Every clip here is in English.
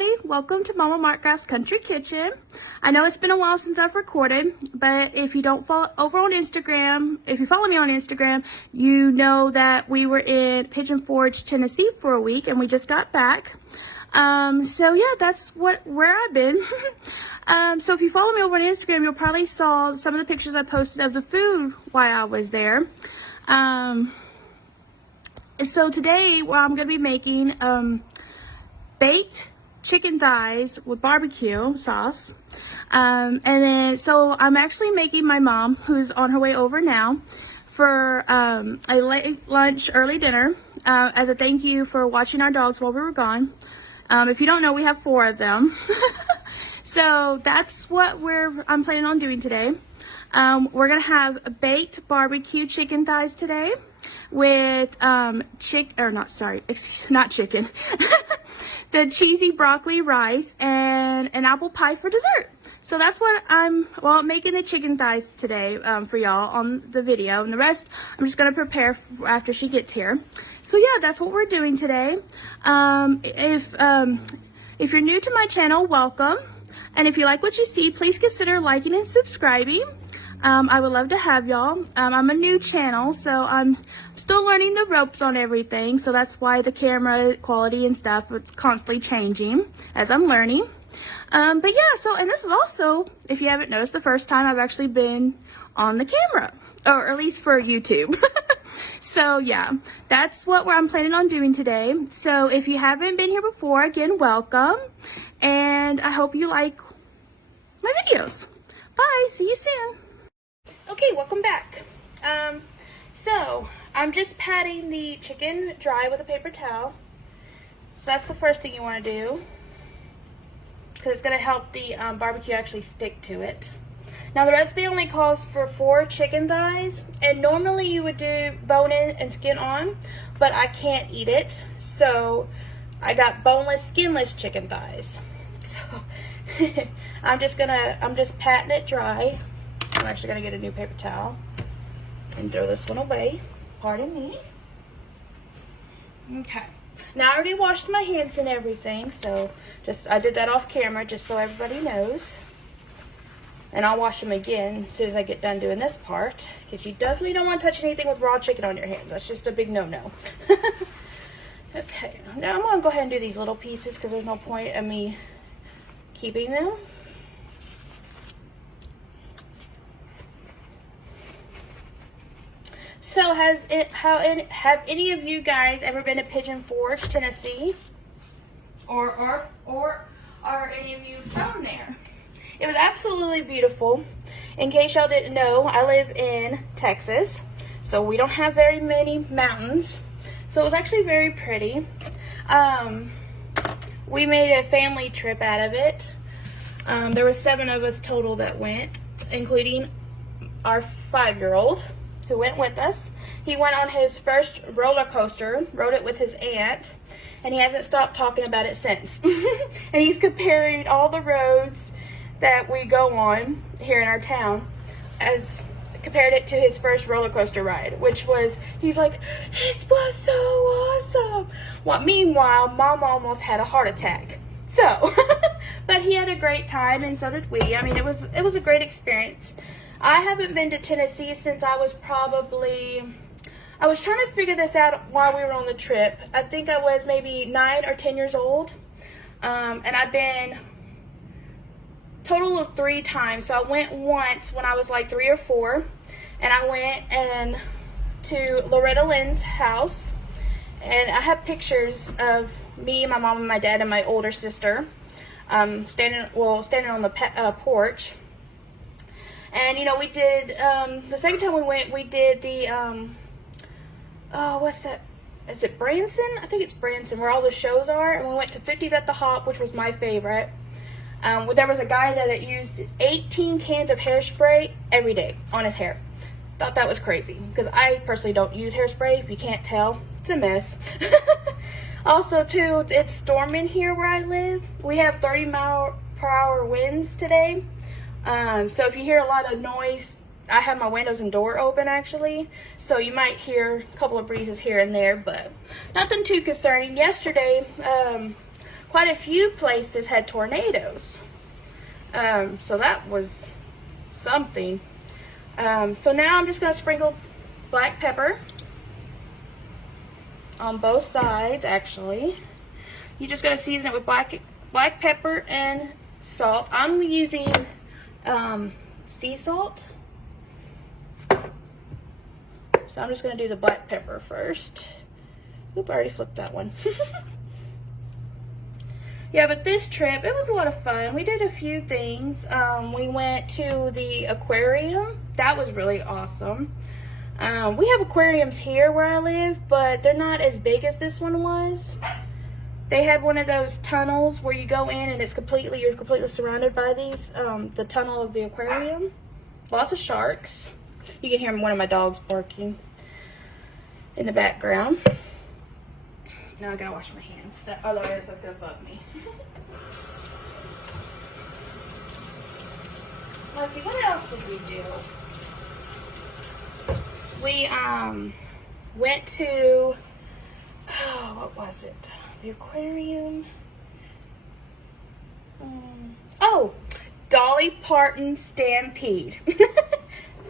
everybody, welcome to Mama Markgraf's Country Kitchen. I know it's been a while since I've recorded, but if you don't follow over on Instagram, if you follow me on Instagram, you know that we were in Pigeon Forge, Tennessee for a week and we just got back. So yeah, that's where I've been. So if you follow me over on Instagram, you'll probably saw some of the pictures I posted of the food while I was there. So today, I'm going to be making baked chicken thighs with barbecue sauce. And then, so I'm actually making my mom, who's on her way over now, for a late lunch, early dinner, as a thank you for watching our dogs while we were gone. If you don't know, we have 4 of them. So that's what I'm planning on doing today. We're gonna have baked barbecue chicken thighs today with the cheesy broccoli rice and an apple pie for dessert. So that's what I'm making the chicken thighs today for y'all on the video, and the rest I'm just gonna prepare after she gets here. So yeah, that's what we're doing today. If you're new to my channel, welcome. And if you like what you see, please consider liking and subscribing. I would love to have y'all. I'm a new channel, so I'm still learning the ropes on everything. So that's why the camera quality and stuff, it's constantly changing as I'm learning. But yeah, and this is also, if you haven't noticed, the first time I've actually been on the camera, or at least for YouTube. So yeah, that's what I'm planning on doing today. So if you haven't been here before, again, welcome. And I hope you like my videos. Bye, see you soon. Okay, welcome back. So I'm just patting the chicken dry with a paper towel. So that's the first thing you want to do, because it's going to help the barbecue actually stick to it. Now the recipe only calls for 4 chicken thighs, and normally you would do bone in and skin on, but I can't eat it, so I got boneless, skinless chicken thighs. So I'm just patting it dry. I'm actually gonna get a new paper towel and throw this one away. Pardon me. Okay. Now I already washed my hands and everything, so I did that off camera just so everybody knows. And I'll wash them again as soon as I get done doing this part, because you definitely don't want to touch anything with raw chicken on your hands. That's just a big no-no. Okay, now I'm gonna go ahead and do these little pieces because there's no point in me keeping them. So have any of you guys ever been to Pigeon Forge, Tennessee? Or are any of you from there? It was absolutely beautiful. In case y'all didn't know, I live in Texas, so we don't have very many mountains. So it was actually very pretty. We made a family trip out of it. There were 7 of us total that went, including our 5-year-old. Who went with us. He went on his first roller coaster, rode it with his aunt, and he hasn't stopped talking about it since. And he's comparing all the roads that we go on here in our town, compared it to his first roller coaster ride, which was, he's like, it was so awesome. Well, meanwhile, Mom almost had a heart attack. So, but he had a great time, and so did we. I mean, it was a great experience. I haven't been to Tennessee since I was trying to figure this out while we were on the trip. I think I was maybe 9 or 10 years old. And I've been total of 3 times. So I went once when I was like 3 or 4. And I went to Loretta Lynn's house. And I have pictures of me, my mom, and my dad, and my older sister standing on the porch. And, you know, we did, the second time we went, we did the, what's that? Is it Branson? I think it's Branson, where all the shows are. And we went to 50s at the Hop, which was my favorite. There was a guy there that used 18 cans of hairspray every day on his hair. Thought that was crazy, because I personally don't use hairspray. If you can't tell, it's a mess. Also, too, it's storming here where I live. We have 30-mile-per-hour winds today. So if you hear a lot of noise, I have my windows and door open actually, so you might hear a couple of breezes here and there, but nothing too concerning. Yesterday, quite a few places had tornadoes. So that was something. So now I'm just going to sprinkle black pepper on both sides, actually. You're just going to season it with black pepper and salt. I'm using sea salt. So I'm just going to do the black pepper first. Oop, I already flipped that one. Yeah, but this trip, it was a lot of fun. We did a few things. We went to the aquarium. That was really awesome. We have aquariums here where I live, but they're not as big as this one was. They had one of those tunnels where you go in and you're completely surrounded by these, the tunnel of the aquarium. Lots of sharks. You can hear one of my dogs barking in the background. Now I gotta wash my hands. Otherwise that's gonna bug me. Let's see, what else did we do? We went to, what was it? The aquarium. Oh, Dolly Parton Stampede.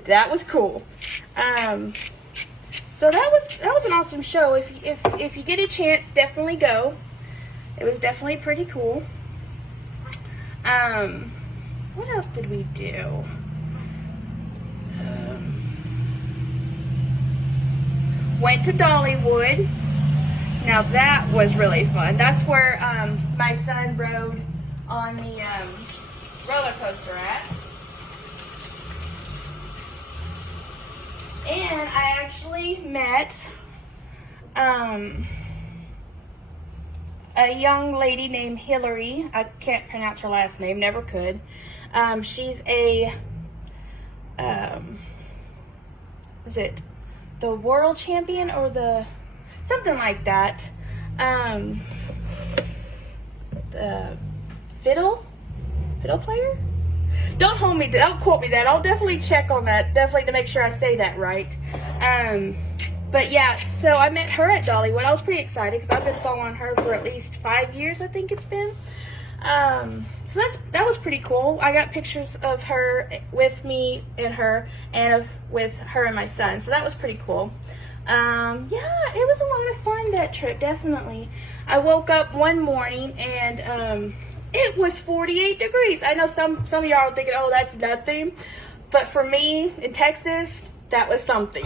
That was cool. So that was an awesome show. If you get a chance, definitely go. It was definitely pretty cool. What else did we do? Went to Dollywood. Now that was really fun. That's where my son rode on the roller coaster at. And I actually met a young lady named Hillary. I can't pronounce her last name, never could. She's a, is it the world champion or the, something like that. The fiddle player? Don't hold me, don't quote me that. I'll definitely check on that, definitely to make sure I say that right. But yeah, so I met her at Dollywood. I was pretty excited because I've been following her for at least 5 years, I think it's been. So that was pretty cool. I got pictures of her with me and her, and with her and my son. So that was pretty cool. Yeah, it was a lot of fun, that trip, definitely. I woke up one morning and it was 48 degrees. I know some of y'all are thinking, oh, that's nothing. But for me, in Texas, that was something.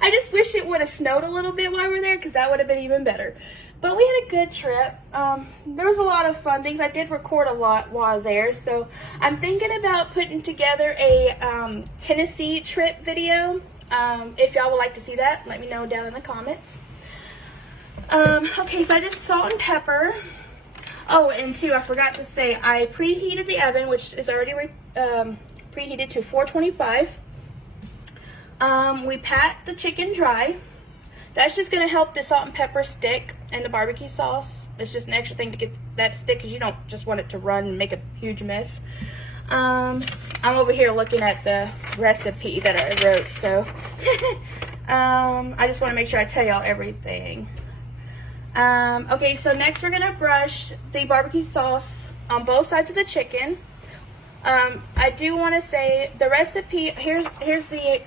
I just wish it would have snowed a little bit while we were there, because that would have been even better. But we had a good trip. There was a lot of fun things. I did record a lot while there. So I'm thinking about putting together a Tennessee trip video. If y'all would like to see that, let me know down in the comments. Okay, so I did salt and pepper. Oh, and too, I forgot to say, I preheated the oven, which is already preheated to 425. We pat the chicken dry. That's just going to help the salt and pepper stick, and the barbecue sauce. It's just an extra thing to get that stick, because you don't just want it to run and make a huge mess. I'm over here looking at the recipe that I wrote, so I just want to make sure I tell y'all everything. Okay, so next we're gonna brush the barbecue sauce on both sides of the chicken. I do want to say the recipe, here's the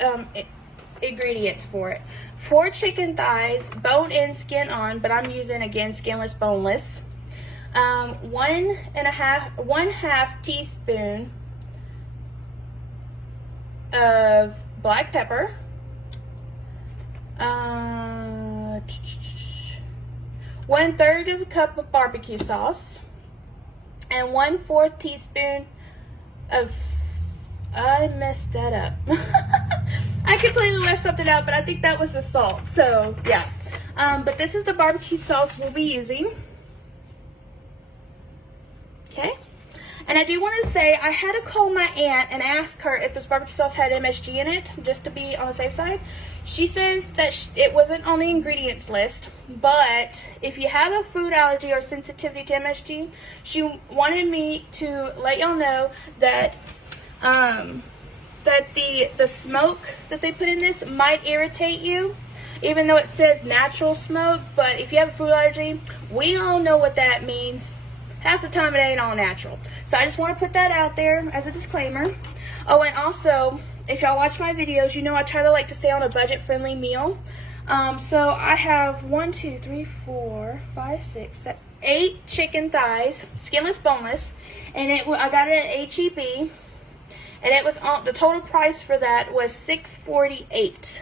ingredients for it. 4 chicken thighs, bone in, skin on, but I'm using, again, skinless, boneless. 1/2 teaspoon of black pepper. 1/3 of a cup of barbecue sauce, and 1/4 teaspoon of, I messed that up. I completely left something out, but I think that was the salt. So yeah, but this is the barbecue sauce we'll be using. Okay, and I do want to say I had to call my aunt and ask her if this barbecue sauce had MSG in it, just to be on the safe side. She says that it wasn't on the ingredients list, but if you have a food allergy or sensitivity to MSG, she wanted me to let y'all know that that the smoke that they put in this might irritate you, even though it says natural smoke. But if you have a food allergy, we all know what that means. half the time it ain't all natural. So I just want to put that out there as a disclaimer. Oh, and also, if y'all watch my videos, you know I try to like to stay on a budget-friendly meal. So I have 8 chicken thighs, skinless, boneless, and I got it at HEB, and it was on the total price for that was $6.48.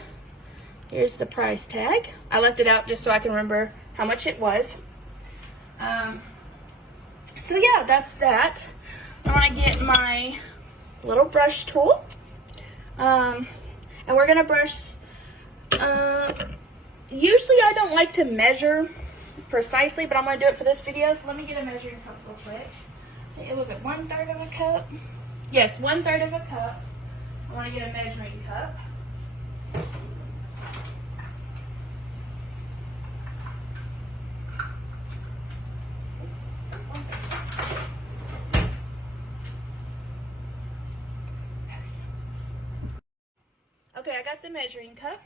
Here's the price tag. I left it out just so I can remember how much it was. So yeah, that's that. I want to get my little brush tool, and we're gonna brush. Usually I don't like to measure precisely, but I'm going to do it for this video. So let me get a measuring cup real quick. It was at 1/3 of a cup. Yes, 1/3 of a cup. I want to get a measuring cup. Okay, I got the measuring cup.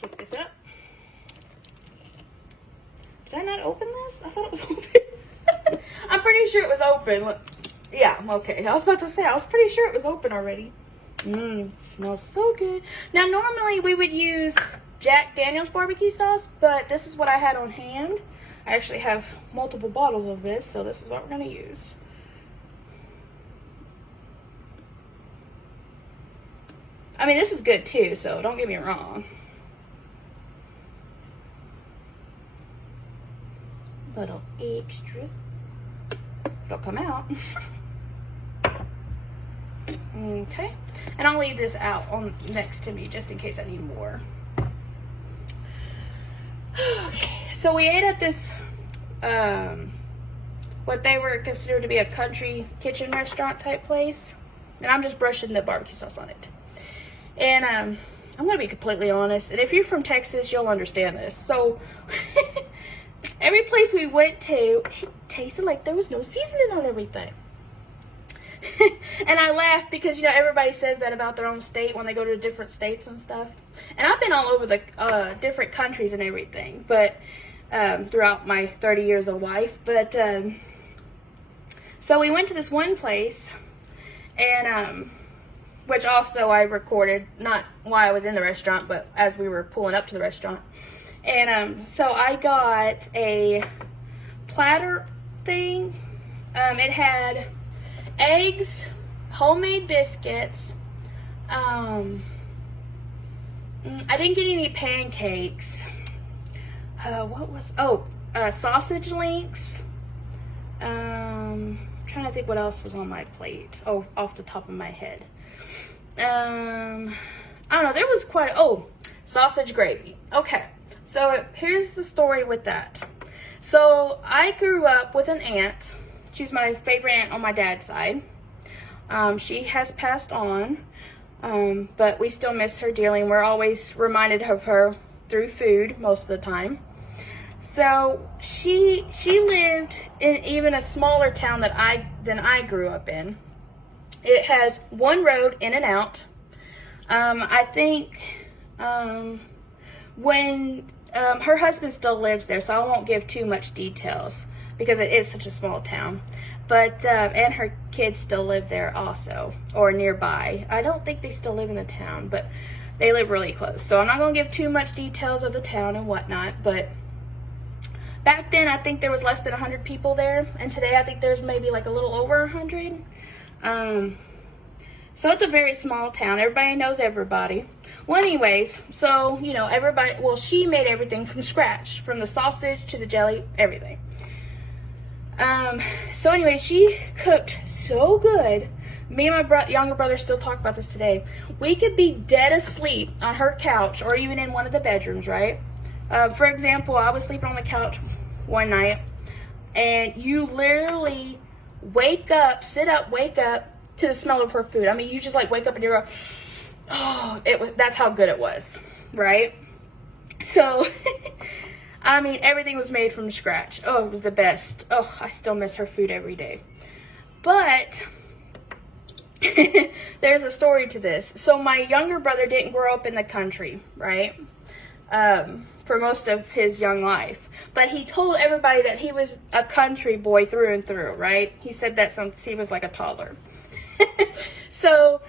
Pick this up. Did I not open this? I thought it was open. I'm pretty sure it was open. Look. Yeah, okay. I was about to say, I was pretty sure it was open already. Smells so good. Now, normally we would use Jack Daniel's barbecue sauce, but this is what I had on hand. I actually have multiple bottles of this, so this is what we're going to use. I mean, this is good too, so don't get me wrong. Little extra. It'll come out. Okay. And I'll leave this out on next to me just in case I need more. Okay. So we ate at this, what they were considered to be a country kitchen restaurant type place. And I'm just brushing the barbecue sauce on it. And I'm going to be completely honest. And if you're from Texas, you'll understand this. So every place we went to, it tasted like there was no seasoning on everything. And I laughed because, you know, everybody says that about their own state when they go to different states and stuff. And I've been all over the different countries and everything, but throughout my 30 years of life. But so we went to this one place, and which also I recorded, not while I was in the restaurant, but as we were pulling up to the restaurant. And so I got a platter thing. It had eggs, homemade biscuits. I didn't get any pancakes. What was, sausage links. I'm trying to think what else was on my plate. Oh, off the top of my head. I don't know, there was sausage gravy. Okay, so here's the story with that. So I grew up with an aunt. She's my favorite aunt on my dad's side. She has passed on, but we still miss her dearly, and we're always reminded of her through food most of the time. So she lived in even a smaller town than I grew up in. It has one road in and out. I think when her husband still lives there, so I won't give too much details because it is such a small town. But and her kids still live there also, or nearby. I don't think they still live in the town, but they live really close. So I'm not going to give too much details of the town and whatnot. But back then, I think there was less than 100 people there, and today I think there's maybe like a little over 100. So it's a very small town. Everybody knows everybody. Well, anyways, so, you know, she made everything from scratch, from the sausage to the jelly, everything. So anyway, she cooked so good. Me and my younger brother still talk about this today. We could be dead asleep on her couch or even in one of the bedrooms, right? For example, I was sleeping on the couch one night, and you literally wake up to the smell of her food. I mean, you just like wake up and you're that's how good it was, right? So, I mean, everything was made from scratch. Oh, it was the best. Oh, I still miss her food every day. But there's a story to this. So my younger brother didn't grow up in the country, right? For most of his young life. but he told everybody that he was a country boy through and through, right? He said that since he was like a toddler. So,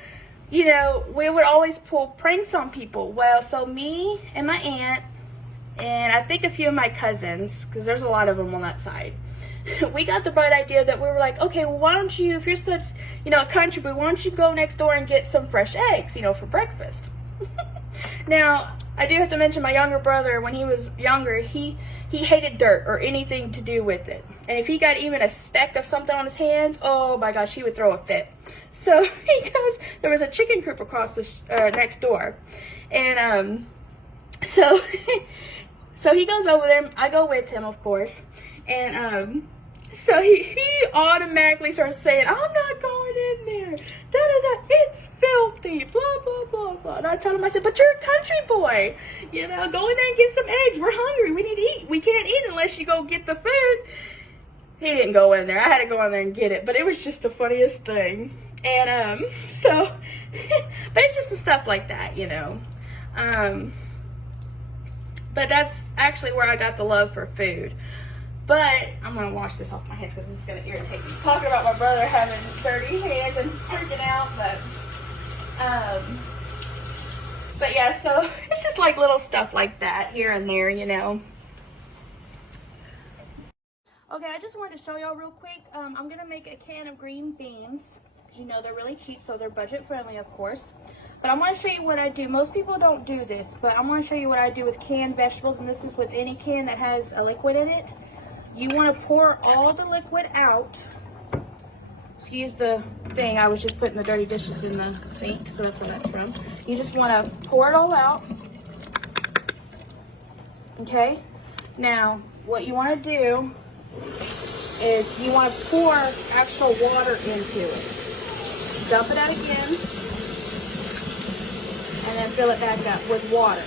you know, we would always pull pranks on people. Well, so me and my aunt, and I think a few of my cousins, because there's a lot of them on that side, we got the bright idea that we were like, okay, well, why don't you, if you're such, you know, a country boy, why don't you go next door and get some fresh eggs, you know, for breakfast? Now, I do have to mention my younger brother, when he was younger, he hated dirt or anything to do with it. And if he got even a speck of something on his hands, oh my gosh, he would throw a fit. So he goes, there was a chicken coop across the next door. And so he goes over there. I go with him, of course. And so he automatically starts saying, I'm not going in there. Da, da, da. It's filthy. Blah, blah, blah, blah. And I told him, I said, but you're a country boy. You know, go in there and get some eggs. We're hungry. We need to eat. We can't eat unless you go get the food. He didn't go in there. I had to go in there and get it. But it was just the funniest thing. And so, but it's just the stuff like that, you know. But that's actually where I got the love for food. But I'm going to wash this off my hands because this is going to irritate me. Talking about my brother having dirty hands and freaking out. But yeah, so it's just like little stuff like that here and there, you know. Okay, I just wanted to show y'all real quick. I'm going to make a can of green beans. You know, they're really cheap, so they're budget friendly, of course. But I'm going to show you what I do. Most people don't do this, but I'm going to show you what I do with canned vegetables. And this is with any can that has a liquid in it. You want to pour all the liquid out. Excuse the thing, I was just putting the dirty dishes in the sink, so that's where that's from. You just want to pour it all out. Okay? Now, what you want to do is you want to pour actual water into it. Dump it out again, and then fill it back up with water.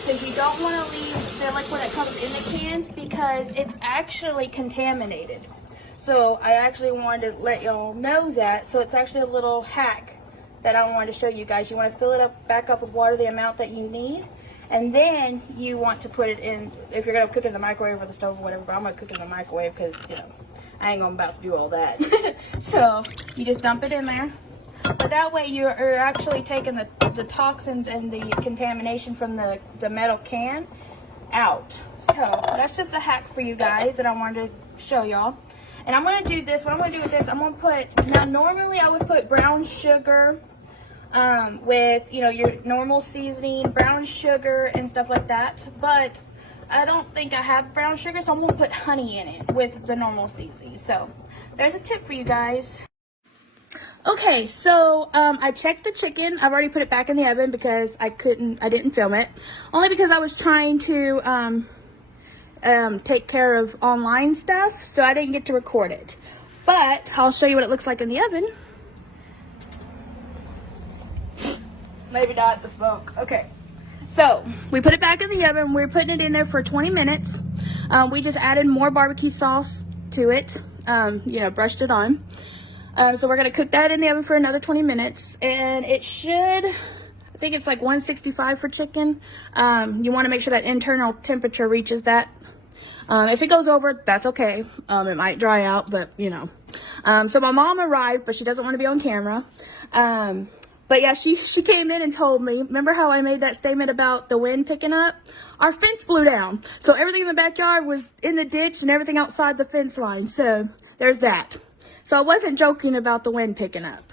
Because you don't want to leave the liquid that comes in the cans because it's actually contaminated. So I actually wanted to let y'all know that. So it's actually a little hack that I wanted to show you guys. You want to fill it up back up with water the amount that you need. And then you want to put it in, if you're going to cook it in the microwave or the stove or whatever, but I'm going to cook it in the microwave because, you know, I ain't about to do all that. So you just dump it in there. But that way you're actually taking the toxins and the contamination from the metal can out. So that's just a hack for you guys that I wanted to show y'all. And I'm going to do this. What I'm going to do with this, I'm going to put, now normally I would put brown sugar with, you know, your normal seasoning, brown sugar and stuff like that. But I don't think I have brown sugar, so I'm going to put honey in it with the normal seasoning. So there's a tip for you guys. Okay, so I checked the chicken. I've already put it back in the oven because I didn't film it. Only because I was trying to take care of online stuff, so I didn't get to record it. But I'll show you what it looks like in the oven. Maybe not the smoke. Okay, so we put it back in the oven. We're putting it in there for 20 minutes. We just added more barbecue sauce to it, you know, brushed it on. So we're going to cook that in the oven for another 20 minutes. And it should, I think it's like 165 for chicken. You want to make sure that internal temperature reaches that. If it goes over, that's okay. It might dry out, but you know. So my mom arrived, but she doesn't want to be on camera. But yeah, she came in and told me, remember how I made that statement about the wind picking up? Our fence blew down. So everything in the backyard was in the ditch and everything outside the fence line. So there's that. So I wasn't joking about the wind picking up.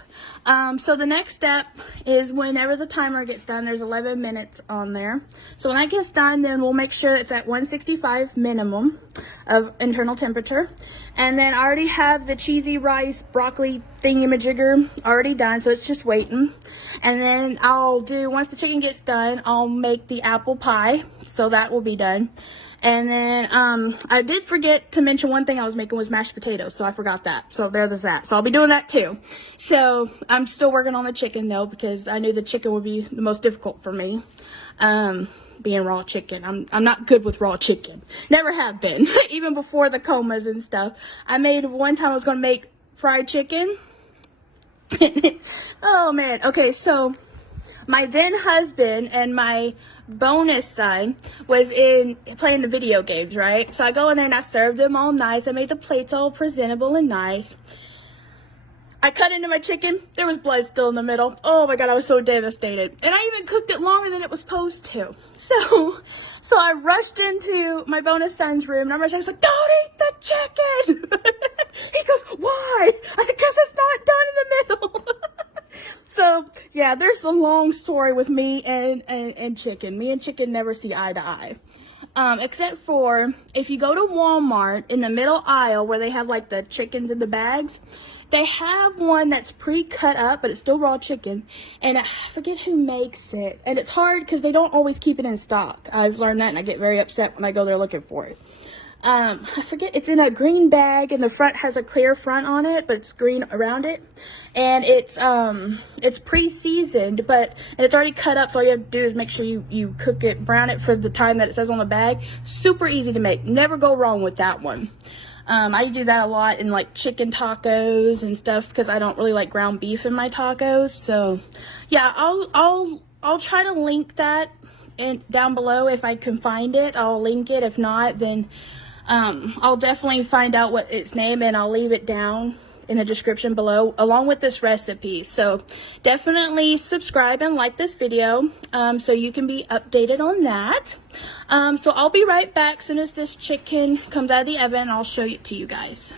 So the next step is whenever the timer gets done, there's 11 minutes on there. So when that gets done, then we'll make sure it's at 165 minimum of internal temperature. And then I already have the cheesy rice broccoli thingy-majigger already done, so it's just waiting. And then I'll do, once the chicken gets done, I'll make the apple pie, so that will be done. And then I did forget to mention one thing I was making was mashed potatoes, so I forgot that. So there's that. So I'll be doing that too. So I'm still working on the chicken though, because I knew the chicken would be the most difficult for me. Being raw chicken. I'm not good with raw chicken. Never have been. Even before the comas and stuff. I made one time I was going to make fried chicken. Oh man. Okay, so my then husband and my bonus son was in playing the video games, right? So I go in there and I serve them all nice. I made the plates all presentable and nice. I cut into my chicken. There was blood still in the middle. Oh my God, I was so devastated. And I even cooked it longer than it was supposed to. So I rushed into my bonus son's room, and I was like, don't eat the chicken. He goes, why? I said, because it's not done in the middle. So yeah, there's a long story with me and chicken. Me and chicken never see eye to eye. Except for if you go to Walmart in the middle aisle where they have like the chickens in the bags, they have one that's pre-cut up, but it's still raw chicken, and I forget who makes it, and it's hard because they don't always keep it in stock. I've learned that, and I get very upset when I go there looking for it. I forget, it's in a green bag, and the front has a clear front on it, but it's green around it, and it's pre-seasoned, and it's already cut up, so all you have to do is make sure you cook it, brown it for the time that it says on the bag. Super easy to make, never go wrong with that one. I do that a lot in like chicken tacos and stuff because I don't really like ground beef in my tacos. So yeah, I'll try to link that down below if I can find it. I'll link it. If not, then I'll definitely find out what its name, and I'll leave it down in the description below along with this recipe. So definitely subscribe and like this video so you can be updated on that. So I'll be right back as soon as this chicken comes out of the oven. I'll show it to you guys.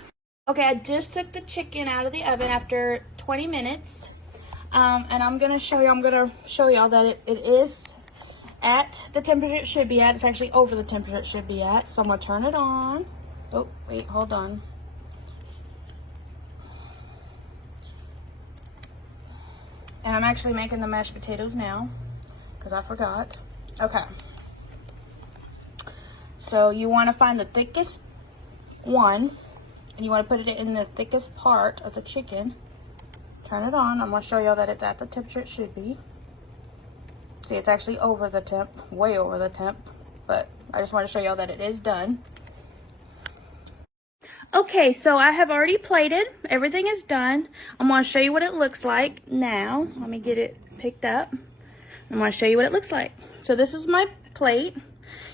Okay, I just took the chicken out of the oven after 20 minutes, and I'm gonna show y'all that it is at the temperature it should be at. It's actually over the temperature it should be at, so I'm gonna turn it on. Oh wait, hold on. And I'm actually making the mashed potatoes now because I forgot. Okay. So you want to find the thickest one, and you want to put it in the thickest part of the chicken. Turn it on. I'm going to show y'all that it's at the temperature it should be. See, it's actually over the temp, way over the temp, but I just want to show y'all that it is done. Okay, so I have already plated. Everything is done. I'm going to show you what it looks like now. Let me get it picked up. I'm going to show you what it looks like. So this is my plate.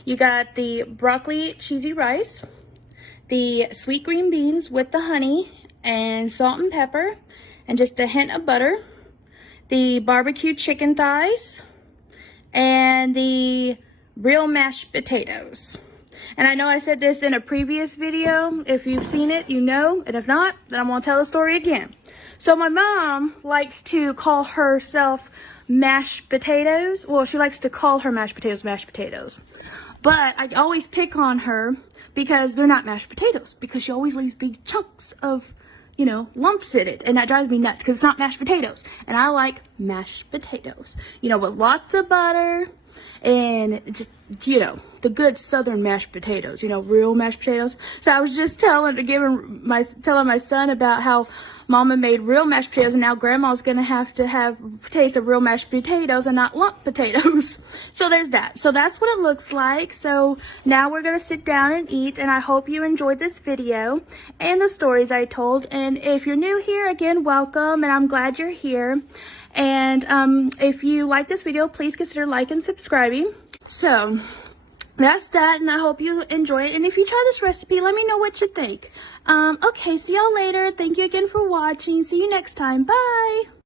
You got the broccoli cheesy rice, the sweet green beans with the honey and salt and pepper and just a hint of butter, the barbecue chicken thighs, and the real mashed potatoes. And I know I said this in a previous video. If you've seen it, you know. And if not, then I'm going to tell the story again. So my mom likes to call herself mashed potatoes. Well, she likes to call her mashed potatoes. But I always pick on her because they're not mashed potatoes. Because she always leaves big chunks of, you know, lumps in it. And that drives me nuts because it's not mashed potatoes. And I like mashed potatoes. You know, with lots of butter and, you know, the good southern mashed potatoes, you know, real mashed potatoes. So I was just telling my son about how Mama made real mashed potatoes, and now Grandma's gonna have to taste of real mashed potatoes and not lump potatoes. So there's that. So that's what it looks like. So now we're gonna sit down and eat, and I hope you enjoyed this video and the stories I told. And if you're new here, again, welcome, and I'm glad you're here. And if you like this video, please consider liking and subscribing. So that's that, and I hope you enjoy it. And if you try this recipe, let me know what you think. Okay, see y'all later. Thank you again for watching. See you next time. Bye.